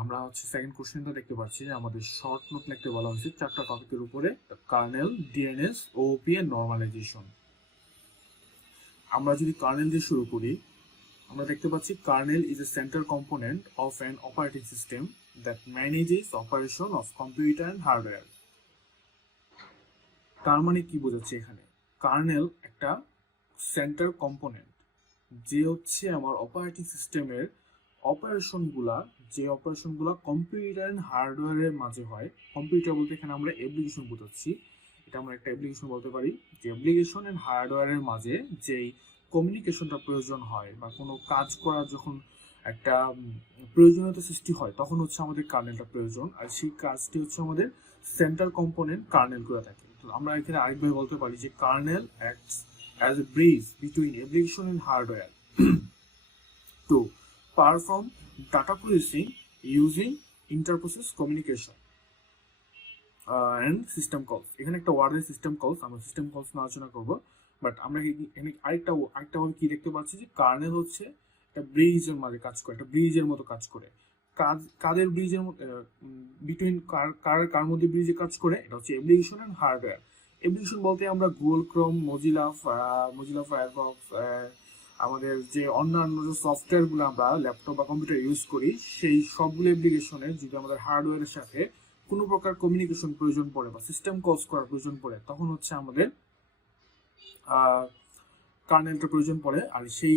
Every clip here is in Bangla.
আমরা হচ্ছে সেকেন্ড কোশ্চেনটা দেখতে পাচ্ছি যে আমাদের শর্ট নোট লিখতে বলা হয়েছে 4টা টপিকের উপরে, kernel, DNS, OP and normalization. আমরা যদি কার্নেল দিয়ে শুরু করি, আমরা দেখতে পাচ্ছি kernel is a central component of an operating system that manages operation of computer and hardware. তার মানে কি বোঝাচ্ছে এখানে? কার্নেল একটা সেন্ট্রাল কম্পোনেন্ট, যে হচ্ছে আমার অপারেটিং সিস্টেমের অপারেশনগুলা, যে অপারেশনগুলা কম্পিউটার এন্ড হার্ডওয়্যারের মাঝে হয়। কম্পিউটার বলতে এখানে আমরা অ্যাপ্লিকেশন বোঝাচ্ছি, এটা আমরা একটা অ্যাপ্লিকেশন বলতে পারি। যে অ্যাপ্লিকেশন এন্ড হার্ডওয়্যারের মাঝে যেই কমিউনিকেশনটা প্রয়োজন হয় বা কোনো কাজ করার যখন একটা প্রয়োজনীয়তা সৃষ্টি হয়, তখন হচ্ছে আমাদের কার্নেলটা প্রয়োজন। আর সেই কাজটি হচ্ছে আমাদের সেন্ট্রাল কম্পোনেন্ট কার্নেল করে থাকে। তো আমরা এখানে আরেকভাবে বলতে পারি যে kernel acts as a bridge between application and hardware to perform data processing using interprocess communication and system calls. এখানে একটা ওয়ার্ড আছে সিস্টেম কলস, আমরা সিস্টেম কলস নিয়ে আলোচনা করব। বাট আমরা এখানে আরেকটা ভাবে কি দেখতে পাচ্ছি যে কার্নেল হচ্ছে একটা ব্রিজের মাঝে কাজ করে, একটা ব্রিজের মতো কাজ করে। কাদের ব্রিজের বিটুইন কার মধ্যে ব্রিজে কাজ করে? এটা হচ্ছে অ্যাপ্লিকেশন এন্ড হার্ডওয়্যার। অ্যাপ্লিকেশন বলতে আমরা গুগল ক্রোম, মজিলা ফায়ারফক্স, আমাদের যে অন্যান্য যে সফটওয়্যারগুলো আমরা ল্যাপটপ বা কম্পিউটার ইউজ করি, সেই সবগুলো অ্যাপ্লিকেশনে যদি আমাদের হার্ডওয়্যারের সাথে কোনো প্রকার কমিউনিকেশন প্রয়োজন পড়ে বা সিস্টেম কলস করার প্রয়োজন পড়ে, তখন হচ্ছে আমাদের কার্নেলটা প্রয়োজন পড়ে। আর সেই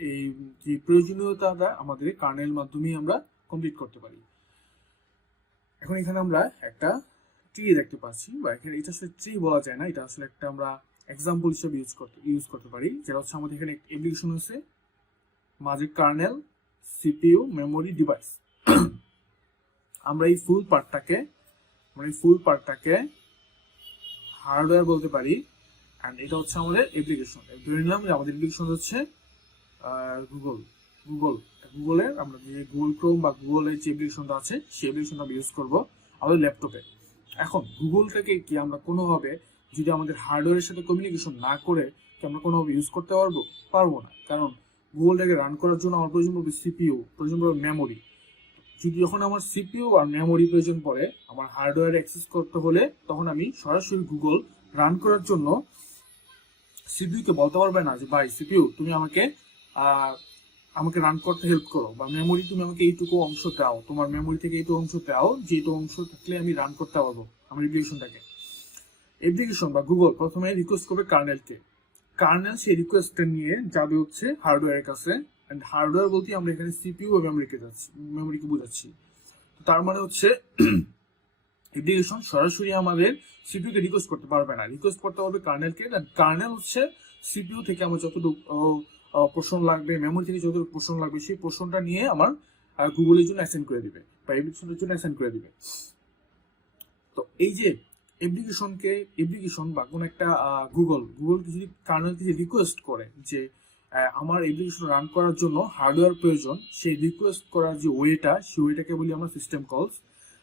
এই যে প্রয়োজনীয়তাটা আমাদের কার্নেল মাধ্যমেই আমরা কমপ্লিট করতে পারি। এখন এখানে আমরা একটা ট্রি দেখতে পাচ্ছি, বা এখানে এটা আসলে ট্রি বলা যায় না, এটা আসলে একটা আমরা এক্সাম্পল হিসেবে ইউজ করতে পারি। যেটা হচ্ছে আমাদের এখানে অ্যাপ্লিকেশন হচ্ছে মাঝে কার্নেল, সিপিইউ, মেমোরি, ডিভাইস। আমরা এই ফুল পার্টটাকে হার্ডওয়্যার বলতে পারি, এন্ড এটা হচ্ছে আমাদের অ্যাপ্লিকেশন। ধরে নিলাম যে আমাদের অ্যাপ্লিকেশন হচ্ছে গুগলের, আমরা যে গুগল ক্রোম বা গুগলের যে অ্যাপ্লিকেশনটা আছে সেই অ্যাপ্লিকেশনটা আমরা ইউজ করবো আমাদের ল্যাপটপে। এখন গুগলটাকে কি আমরা কোনোভাবে, যদি আমাদের হার্ডওয়্যারের সাথে কমিউনিকেশন না করে, কি আমরা কোনোভাবে ইউজ করতে পারবো না। কারণ গুগলটাকে রান করার জন্য আমার প্রয়োজন পড়বে সিপিইউ, প্রয়োজন পড়বে মেমোরি। যখন আমার সিপিইউ আর মেমোরি প্রয়োজন পড়ে আমার হার্ডওয়্যার অ্যাক্সেস করতে হলে, তখন আমি সরাসরি গুগল রান করার জন্য সিপিইউ কে বলতে পারবে না যে ভাই সিপিইউ তুমি আমাকে রান করতে হেল্প করো, বা মেমোরি তুমি আমাকে এইটুকু অংশ দাও, তোমার মেমোরি থেকে এইটুকু অংশ দাও, যেটুকু অংশ থাকলে আমি রান করতে পারবো আমার অ্যাপ্লিকেশনটাকে। অ্যাপ্লিকেশন বা গুগল প্রথমে রিকোয়েস্ট করবে কার্নেলকে, কার্নেল সেই রিকোয়েস্টটা নিয়ে যাবে হচ্ছে হার্ডওয়্যারের কাছে। এন্ড হার্ডওয়্যার বলতে আমরা এখানে সিপিইউ বা মেমোরিকে বোঝাচ্ছি। তার মানে হচ্ছে অ্যাপ্লিকেশন সরাসরি আমাদের সিপিইউ কে রিকোয়েস্ট করতে পারবে না, রিকোয়েস্ট করতে হবে কার্নেলকে। কার্নেল হচ্ছে সিপিইউ থেকে আমার যতটুকু পোর্শন লাগবে, মেমোরি থেকে যতটুকু পোর্শন লাগবে, সেই পোর্শনটা নিয়ে আমার গুগলের জন্য অ্যাসাইন করে দিবে বা অ্যাপ্লিকেশনের জন্য অ্যাসাইন করে দিবে। তো এই যে অ্যাপ্লিকেশন বা কোনো একটা গুগল যদি কার্নেলকে যে রিকোয়েস্ট করে যে আমার অ্যাপ্লিকেশন রান করার জন্য হার্ডওয়্যার প্রয়োজন, সেই রিকোয়েস্ট করার যে সেই ওয়েটাকে বলি আমরা সিস্টেম কলস।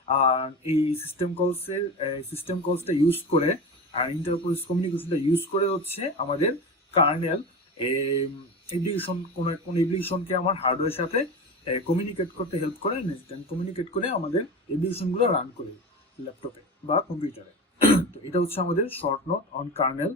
আর এই সিস্টেম কলসটা ইউজ করে আর ইন্টারপ্রসেস কমিউনিকেশনটা ইউজ করে হচ্ছে আমাদের কার্নেল কোন অ্যাপ্লিকেশনকে আমার হার্ডওয়্যারের সাথে কমিউনিকেট করতে হেল্প করে, কমিউনিকেট করে আমাদের অ্যাপ্লিকেশনগুলো রান করে ল্যাপটপে বা কম্পিউটারে। তো এটা হচ্ছে আমাদের শর্ট নোট অন কার্নেল